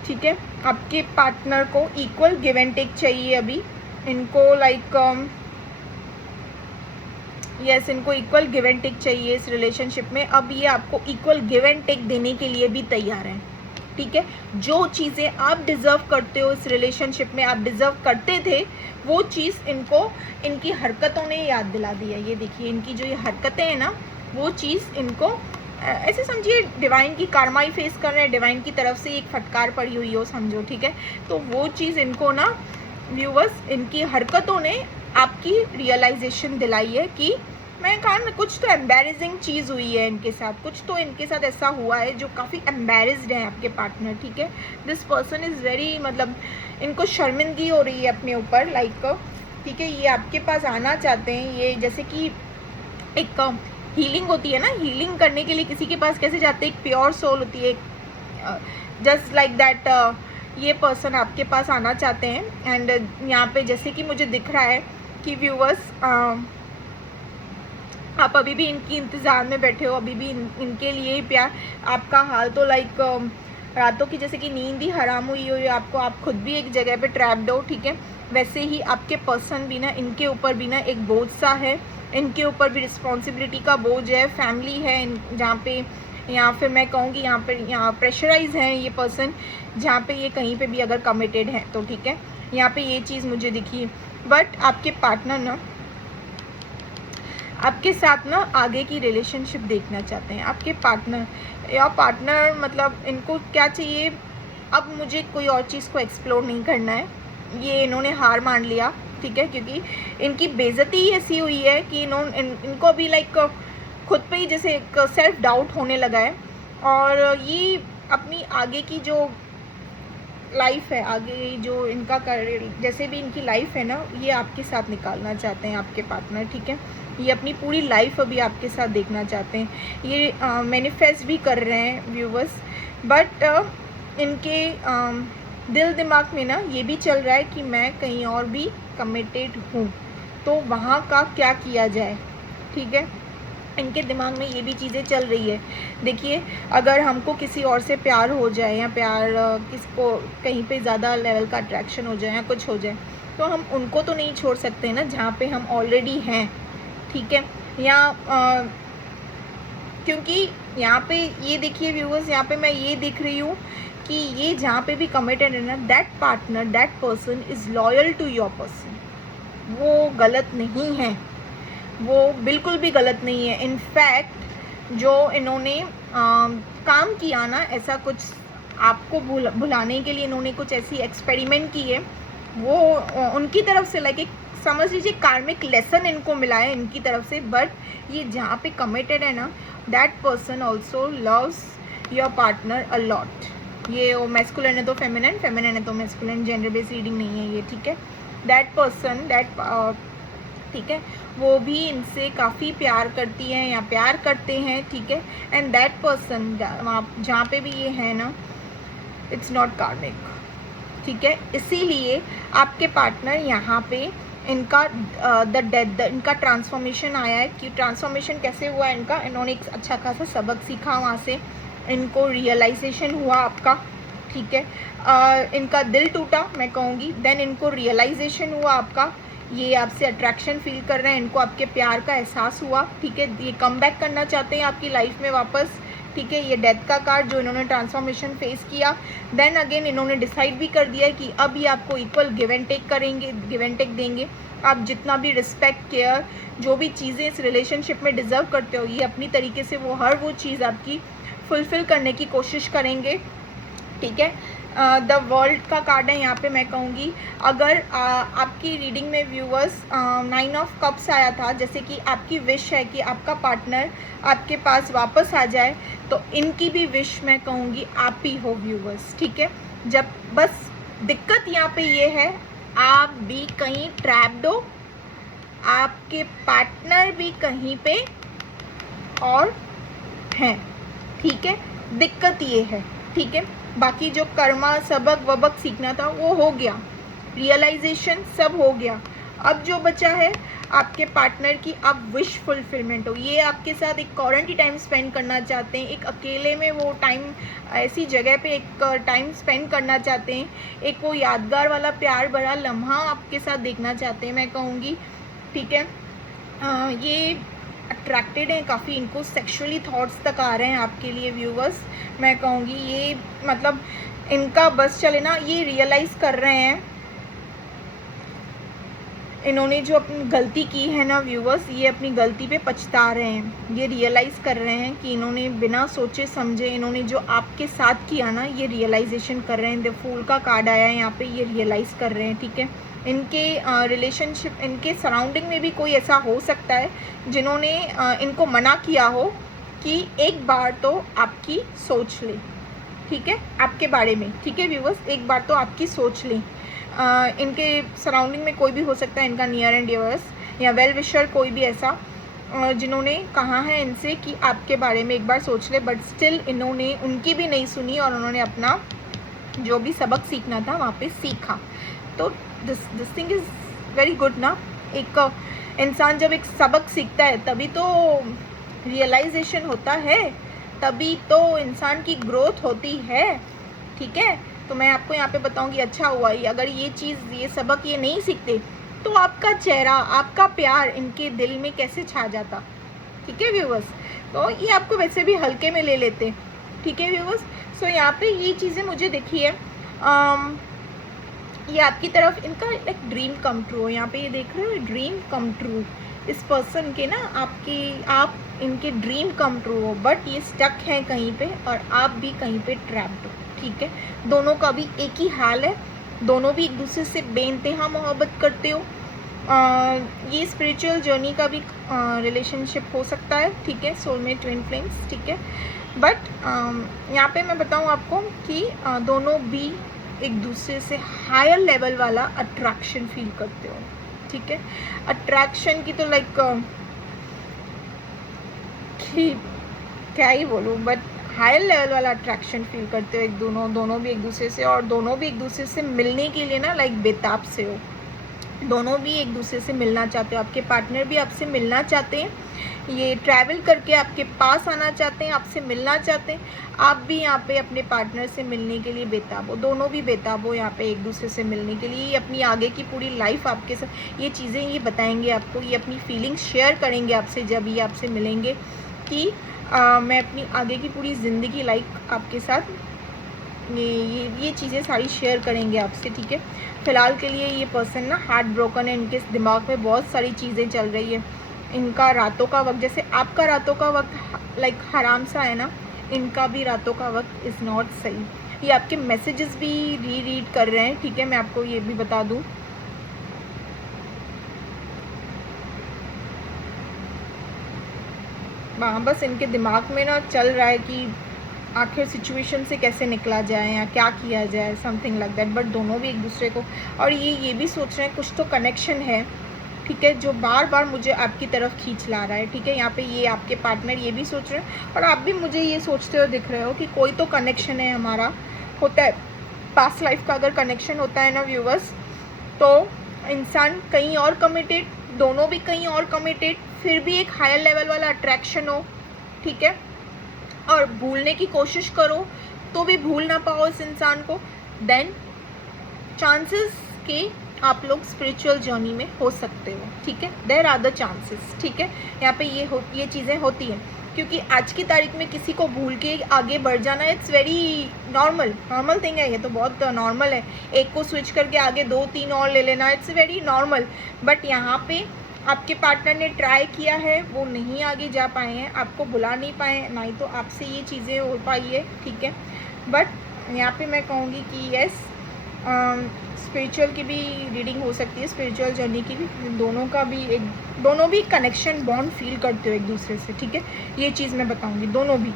ठीक है, आपके पार्टनर को इक्वल गिव एंड टेक चाहिए अभी इनको, लाइक यस, इनको इक्वल गिव एंड टेक चाहिए इस रिलेशनशिप में। अब ये आपको इक्वल गिव एंड टेक देने के लिए भी तैयार हैं, ठीक है। जो चीज़ें आप डिज़र्व करते हो इस रिलेशनशिप में, आप डिज़र्व करते थे, वो चीज़ इनको इनकी हरकतों ने याद दिला दी है। ये देखिए, इनकी जो ये हरकतें हैं ना, वो चीज़ इनको ऐसे समझिए डिवाइन की कार्मा ही फेस कर रहे हैं, डिवाइन की तरफ से एक फटकार पड़ी हुई हो समझो, ठीक है। तो वो चीज़ इनको ना व्यूवर्स, इनकी हरकतों ने आपकी रियलाइजेशन दिलाई है कि मैं कहा ना, कुछ तो एम्बैरेसिंग चीज़ हुई है इनके साथ, कुछ तो इनके साथ ऐसा हुआ है जो काफ़ी एम्बैरेस्ड है आपके पार्टनर, ठीक है। दिस पर्सन इज़ वेरी, मतलब इनको शर्मिंदगी हो रही है अपने ऊपर, लाइक, ठीक है। ये आपके पास आना चाहते हैं, ये जैसे कि एक हीलिंग होती है ना, हीलिंग करने के लिए किसी के पास कैसे जाते हैं, एक प्योर सोल होती है, जस्ट लाइक दैट ये पर्सन आपके पास आना चाहते हैं। एंड यहाँ पे जैसे कि मुझे दिख रहा है कि व्यूअर्स, आप अभी भी इनकी इंतज़ार में बैठे हो, अभी भी इनके लिए ही प्यार। आपका हाल तो लाइक रातों की जैसे कि नींद ही हराम हुई हो आपको, आप खुद भी एक जगह पे ट्रैप्ड हो, ठीक है। वैसे ही आपके पर्सन भी ना, इनके ऊपर भी ना एक बोझ सा है, इनके ऊपर भी रिस्पॉन्सिबिलिटी का बोझ है, फैमिली है जहाँ पे, यहाँ फिर मैं कहूँगी यहाँ प्रेशराइज है ये पर्सन, जहाँ पे ये कहीं पे भी अगर कमिटेड है तो, ठीक है। यहाँ पे ये चीज़ मुझे दिखी है। बट आपके पार्टनर ना आपके साथ ना आगे की रिलेशनशिप देखना चाहते हैं। आपके पार्टनर या पार्टनर मतलब इनको क्या चाहिए, अब मुझे कोई और चीज़ को एक्सप्लोर नहीं करना है, ये इन्होंने हार मान लिया, ठीक है। क्योंकि इनकी बेइज्जती ऐसी हुई है कि इनको अभी लाइक खुद पे ही जैसे एक सेल्फ डाउट होने लगा है, और ये अपनी आगे की जो लाइफ है, आगे जो इनका करियर, जैसे भी इनकी लाइफ है ना, ये आपके साथ निकालना चाहते हैं आपके पार्टनर, ठीक है। ये अपनी पूरी लाइफ अभी आपके साथ देखना चाहते हैं, ये मैनिफेस्ट भी कर रहे हैं व्यूवर्स। बट इनके दिल दिमाग में ना ये भी चल रहा है कि मैं कहीं और भी कमिटेड हूँ, तो वहाँ का क्या किया जाए, ठीक है। इनके दिमाग में ये भी चीज़ें चल रही है। देखिए, अगर हमको किसी और से प्यार हो जाए, या प्यार किसको कहीं पे ज़्यादा लेवल का अट्रैक्शन हो जाए या कुछ हो जाए, तो हम उनको तो नहीं छोड़ सकते ना जहाँ पे हम ऑलरेडी हैं, ठीक है। या क्योंकि यहाँ पे ये देखिए व्यूअर्स, यहाँ पे मैं ये देख रही हूँ कि ये जहाँ पे भी कमिटेड है ना, that partner, that person is loyal to your person. वो गलत नहीं है, वो बिल्कुल भी गलत नहीं है। इनफैक्ट जो इन्होंने काम किया ना, ऐसा कुछ आपको भुलाने के लिए इन्होंने कुछ ऐसी एक्सपेरिमेंट की है, वो उनकी तरफ से लाइक एक समझ लीजिए कार्मिक लेसन इनको मिला है इनकी तरफ से। बट ये जहाँ पे कमिटेड है ना, that person also loves your partner a lot. ये मैस्कुलिन है तो फेमिनिन, फेमिनिन है तो मैस्कुलिन, जेंडर बेस्ड रीडिंग नहीं है ये, ठीक है। दैट पर्सन, ठीक है, वो भी इनसे काफ़ी प्यार करती है या प्यार करते हैं, ठीक है। एंड दैट पर्सन जहाँ पे भी ये है ना, इट्स नॉट कार्मिक, ठीक है। इसीलिए आपके पार्टनर यहाँ पे इनका इनका ट्रांसफॉर्मेशन आया है। कि ट्रांसफॉर्मेशन कैसे हुआ इनका, इन्होंने एक अच्छा खासा सबक सीखा, वहाँ से इनको रियलाइजेशन हुआ आपका, ठीक है। इनका दिल टूटा मैं कहूँगी, देन इनको रियलाइजेशन हुआ आपका, ये आपसे अट्रैक्शन फील कर रहे हैं, इनको आपके प्यार का एहसास हुआ, ठीक है। ये कम बैक करना चाहते हैं आपकी लाइफ में वापस, ठीक है। ये डेथ का कार्ड जो इन्होंने ट्रांसफॉर्मेशन फेस किया, देन अगेन इन्होंने डिसाइड भी कर दिया कि अब ये आपको इक्वल गिव एंड टेक करेंगे, गिव एंड टेक देंगे। आप जितना भी रिस्पेक्ट, केयर, जो भी चीज़ें इस रिलेशनशिप में डिज़र्व करते हो, ये अपनी तरीके से वो हर वो चीज़ आपकी फुलफ़िल करने की कोशिश करेंगे, ठीक है। द वर्ल्ड का कार्ड है यहाँ पे मैं कहूँगी। अगर आपकी रीडिंग में व्यूअर्स 9 ऑफ कप्स आया था, जैसे कि आपकी विश है कि आपका पार्टनर आपके पास वापस आ जाए, तो इनकी भी विश मैं कहूँगी आप ही हो व्यूअर्स, ठीक है। जब बस दिक्कत यहाँ पे ये है, आप भी कहीं ट्रैप्ड हो, आपके पार्टनर भी कहीं पे और हैं, ठीक है। दिक्कत ये है, ठीक है। बाकी जो कर्मा सबक वबक सीखना था वो हो गया, रियलाइजेशन सब हो गया। अब जो बचा है आपके पार्टनर की अब विश फुलफिलमेंट हो। ये आपके साथ एक क्वारंटी टाइम स्पेंड करना चाहते हैं, एक अकेले में वो टाइम ऐसी जगह पे एक टाइम स्पेंड करना चाहते हैं, एक वो यादगार वाला प्यार भरा लम्हा आपके साथ देखना चाहते हैं मैं कहूँगी, ठीक है। ये अट्रैक्टेड हैं काफ़ी, इनको सेक्सुअली थॉट्स तक आ रहे हैं आपके लिए व्यूवर्स मैं कहूँगी। ये मतलब इनका बस चले ना, ये रियलाइज़ कर रहे हैं इन्होंने जो अपनी गलती की है ना व्यूवर्स, ये अपनी गलती पे पछता रहे हैं, ये रियलाइज़ कर रहे हैं कि इन्होंने बिना सोचे समझे इन्होंने जो आपके साथ किया ना, ये रियलाइजेशन कर रहे हैं। द फूल का कार्ड आया है यहाँ पे, ये रियलाइज़ कर रहे हैं, ठीक है। इनके रिलेशनशिप, इनके सराउंडिंग में भी कोई ऐसा हो सकता है जिन्होंने इनको मना किया हो कि एक बार तो आपकी सोच ले, ठीक है, आपके बारे में, ठीक है व्यूवर्स, एक बार तो आपकी सोच लें। इनके सराउंडिंग में कोई भी हो सकता है, इनका नियर एंड डियर्स या वेल विशर, कोई भी ऐसा जिन्होंने कहा है इनसे कि आपके बारे में एक बार सोच ले, बट स्टिल इन्होंने उनकी भी नहीं सुनी और उन्होंने अपना जो भी सबक सीखना था वहाँ पे सीखा। तो this thing is very good ना। एक इंसान जब एक सबक सीखता है तभी तो रियलाइजेशन होता है, तभी तो इंसान की ग्रोथ होती है, ठीक है। तो मैं आपको यहाँ पे बताऊंगी, अच्छा हुआ ये, अगर ये चीज़, ये सबक ये नहीं सीखते तो आपका चेहरा, आपका प्यार इनके दिल में कैसे छा जाता, ठीक है व्यूवर्स। तो ये आपको वैसे भी हल्के में ले लेते, ठीक है व्यूवर्स। सो यहाँ पे ये चीज़ें मुझे देखी है, ये आपकी तरफ इनका एक ड्रीम कम ट्रू हो, यहाँ पे ये देख रहे हो, ड्रीम कम ट्रू, इस पर्सन के ना आप इनके ड्रीम कम ट्रू हो, बट ये स्टक हैं कहीं पे और आप भी कहीं पे ट्रैप्ड हो, ठीक है। दोनों का भी एक ही हाल है, दोनों भी एक दूसरे से बेइंतहा मोहब्बत करते हो। ये स्पिरिचुअल जर्नी का भी रिलेशनशिप हो सकता है, ठीक है, सोलमेट, ट्विन फ्लेम्स, ठीक है। बट यहाँ पे मैं बताऊँ आपको कि दोनों भी एक दूसरे से हायर लेवल वाला अट्रैक्शन फील करते हो, ठीक है। अट्रैक्शन की तो लाइक क्या ही बोलूँ, बट हायर लेवल वाला अट्रैक्शन फील करते हो एक दोनों भी एक दूसरे से, और दोनों भी एक दूसरे से मिलने के लिए ना लाइक बेताब से हो, दोनों भी एक दूसरे से मिलना चाहते हो, आपके पार्टनर भी आपसे मिलना चाहते हैं, ये ट्रैवल करके आपके पास आना चाहते हैं, आपसे मिलना चाहते हैं, आप भी यहाँ पे अपने पार्टनर से मिलने के लिए बेताब हो, दोनों भी बेताब हो यहाँ पे एक दूसरे से मिलने के लिए। ये अपनी आगे की पूरी लाइफ आपके साथ ये चीज़ें ये बताएंगे आपको, ये अपनी फीलिंग्स शेयर करेंगे आपसे जब ये आपसे मिलेंगे कि मैं अपनी आगे की पूरी ज़िंदगी लाइक आपके साथ ये चीज़ें सारी शेयर करेंगे आपसे, ठीक है। फ़िलहाल के लिए ये पर्सन ना हार्ट ब्रोकन है, इनके दिमाग में बहुत सारी चीज़ें चल रही है, इनका रातों का वक्त, जैसे आपका रातों का वक्त लाइक हराम सा है ना, इनका भी रातों का वक्त इज़ नॉट सही। ये आपके मैसेजेस भी रीड कर रहे हैं, ठीक है, मैं आपको ये भी बता दूँ। हाँ, बस इनके दिमाग में ना चल रहा है कि आखिर सिचुएशन से कैसे निकला जाए या क्या किया जाए, समथिंग लाइक दैट। बट दोनों भी एक दूसरे को, और ये भी सोच रहे हैं कुछ तो कनेक्शन है, ठीक है, जो बार बार मुझे आपकी तरफ खींच ला रहा है, ठीक है। यहाँ पे ये आपके पार्टनर ये भी सोच रहे हैं और आप भी मुझे ये सोचते हुए दिख रहे हो कि कोई तो कनेक्शन है हमारा, होता है पास्ट लाइफ का अगर कनेक्शन होता है ना व्यूवर्स, तो इंसान कहीं और कमिटेड, दोनों भी कहीं और कमिटेड, फिर भी एक हायर लेवल वाला अट्रैक्शन हो, ठीक है, और भूलने की कोशिश करो तो भी भूल ना पाओ इस इंसान को, देन चांसेस के आप लोग स्पिरिचुअल जर्नी में हो सकते हो, ठीक है। देयर आर द चांसेस, ठीक है। यहाँ पे ये चीज़ें होती हैं, क्योंकि आज की तारीख में किसी को भूल के आगे बढ़ जाना इट्स वेरी नॉर्मल थिंग है, ये तो बहुत नॉर्मल है। एक को स्विच करके आगे 2-3 और ले लेना, इट्स वेरी नॉर्मल। बट यहाँ पे आपके पार्टनर ने ट्राई किया है, वो नहीं आगे जा पाए हैं, आपको बुला नहीं पाए, ना ही तो आपसे ये चीज़ें हो पाई है, ठीक है। बट यहाँ पे मैं कहूँगी कि यस, स्पिरिचुअल की भी रीडिंग हो सकती है, स्पिरिचुअल जर्नी की भी, दोनों भी कनेक्शन बॉन्ड फील करते हो एक दूसरे से, ठीक है। ये चीज़ मैं बताऊँगी, दोनों भी,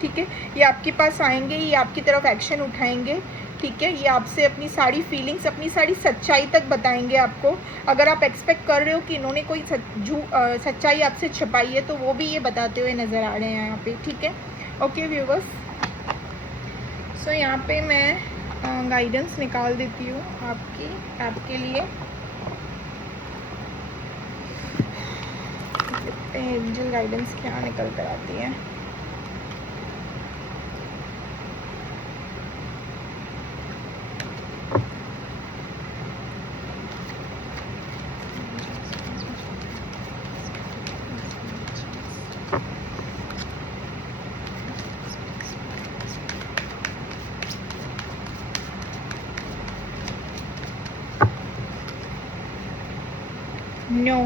ठीक है। ये आपके पास आएंगे, ये आपकी तरफ एक्शन उठाएंगे, ठीक है। ये आपसे अपनी सारी फीलिंग्स, अपनी सारी सच्चाई तक बताएंगे आपको। अगर आप एक्सपेक्ट कर रहे हो कि इन्होंने कोई सच्चाई आपसे छिपाई है, तो वो भी ये बताते हुए नज़र आ रहे हैं यहाँ पे, ठीक है। ओके व्यूवर्स, सो यहाँ पे मैं गाइडेंस निकाल देती हूँ आपके लिए। देखते हैं एंजल गाइडेंस क्या निकल कर आती है। No,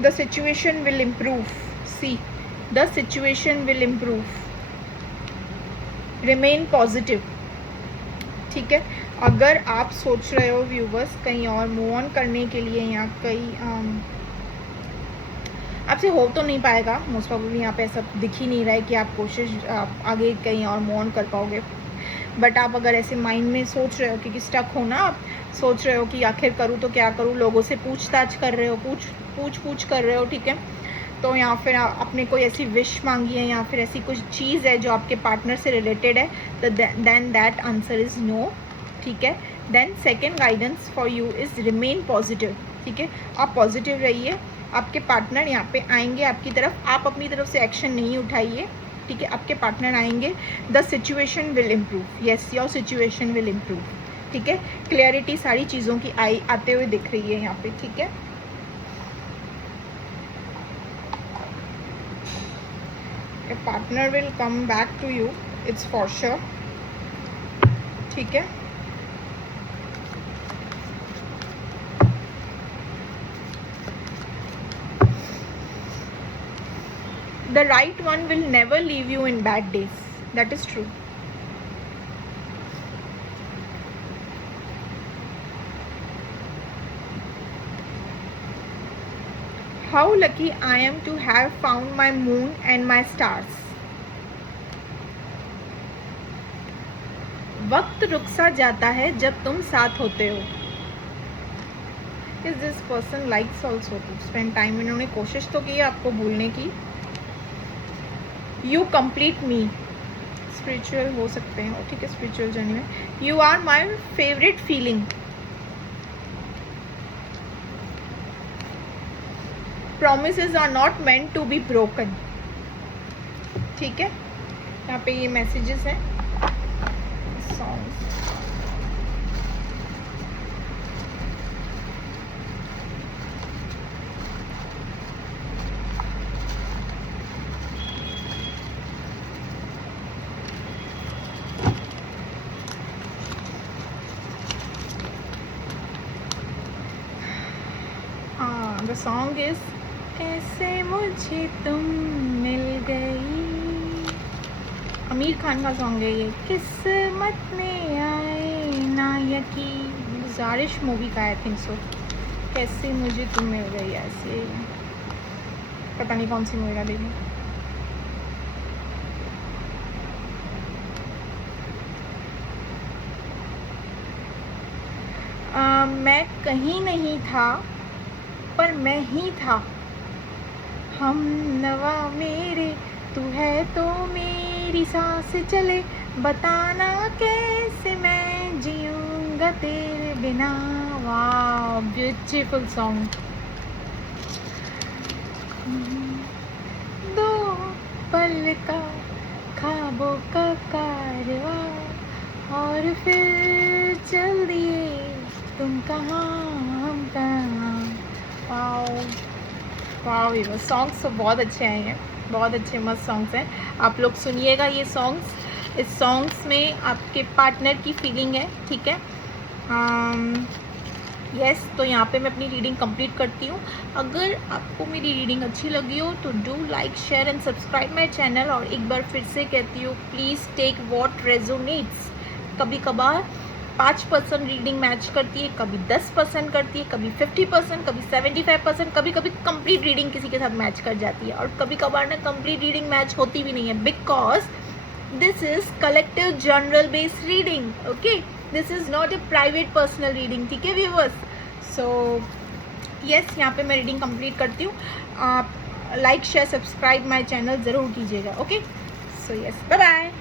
the situation will improve, see the situation will improve, remain positive, ठीक है। अगर आप सोच रहे हो व्यूवर्स कहीं और मूव ऑन करने के लिए, या कहीं आपसे हो तो नहीं पाएगा, मोस्ट प्रॉब्लली यहाँ पे ऐसा दिख ही नहीं रहा है कि आप कोशिश आप आगे कहीं और मूव ऑन कर पाओगे, बट आप अगर ऐसे माइंड में सोच रहे हो, क्योंकि स्टक हो ना, आप सोच रहे हो कि आखिर करूँ तो क्या करूँ, लोगों से पूछताछ कर रहे हो, पूछ कर रहे हो, ठीक है। तो या फिर आपने कोई ऐसी विश मांगी है, या फिर ऐसी कुछ चीज़ है जो आपके पार्टनर से रिलेटेड है, तो then that answer is no, ठीक है। Then second guidance for you is remain positive, ठीक है। आप पॉजिटिव रहिए, आपके पार्टनर यहाँ पे आएंगे आपकी तरफ, आप अपनी तरफ से एक्शन नहीं उठाइए, ठीक है। आपके पार्टनर आएंगे, the situation will improve, yes your situation will improve, ठीक है। क्लियरिटी सारी चीज़ों की आते हुए दिख रही है यहाँ पे, ठीक है। A partner will come back to you, it's for sure, ठीक है। The right one will never leave you in bad days, that is true. How lucky I am to have found my moon and my stars. वक्त रुक सा जाता है जब तुम साथ होते हो. Is this person likes also to spend time? इन्होंने कोशिश तो की आपको भूलने की. You complete me. स्पिरिचुअल हो सकते हैं, ठीक है, स्पिरिचुअल जर्नी में. You are my favorite feeling. Promises are not meant to be broken. ठीक है, यहाँ पे ये मैसेजेस हैं. सॉन्ग the song is कैसे मुझे तुम मिल गई. आमिर खान का सॉन्ग है ये. किस्मत में आए ना यकी, गुजारिश मूवी का आई थिंक सो. कैसे मुझे तुम मिल गई, ऐसे पता नहीं कौन सी मूवी का. देखिए मैं कहीं नहीं था पर मैं ही था. हम नवा मेरे तू है तो मेरी सांस चले, बताना कैसे मैं जीऊंगा तेरे बिना. वाह, ब्यूटीफुल सॉन्ग. दो पल का ख्वाबों का कारवां और फिर चल दिए तुम कहाँ हम कहाँ. वाह, ये सॉन्ग्स तो बहुत अच्छे आए हैं, बहुत अच्छे मस्त सॉन्ग्स हैं. आप लोग सुनिएगा ये सॉन्ग्स. इस सॉन्ग्स में आपके पार्टनर की फीलिंग है, ठीक है. यस, तो यहाँ पे मैं अपनी रीडिंग कंप्लीट करती हूँ. अगर आपको मेरी रीडिंग अच्छी लगी हो तो do like, share and subscribe my channel. और एक बार फिर से कहती हूँ, प्लीज़ टेक व्हाट रेजोनेट्स. कभी कभार 5% रीडिंग मैच करती है, कभी 10% करती है, कभी 50%, कभी 75%, कभी कभी कंप्लीट रीडिंग किसी के साथ मैच कर जाती है, और कभी कभार ना कंप्लीट रीडिंग मैच होती भी नहीं है, because this is collective general based reading. Okay, this is not a private personal reading, ठीक है व्यूअर्स. सो यस, यहाँ पे मैं रीडिंग कंप्लीट करती हूँ. आप like, share, subscribe my channel ज़रूर कीजिएगा. Okay, so yes, bye bye.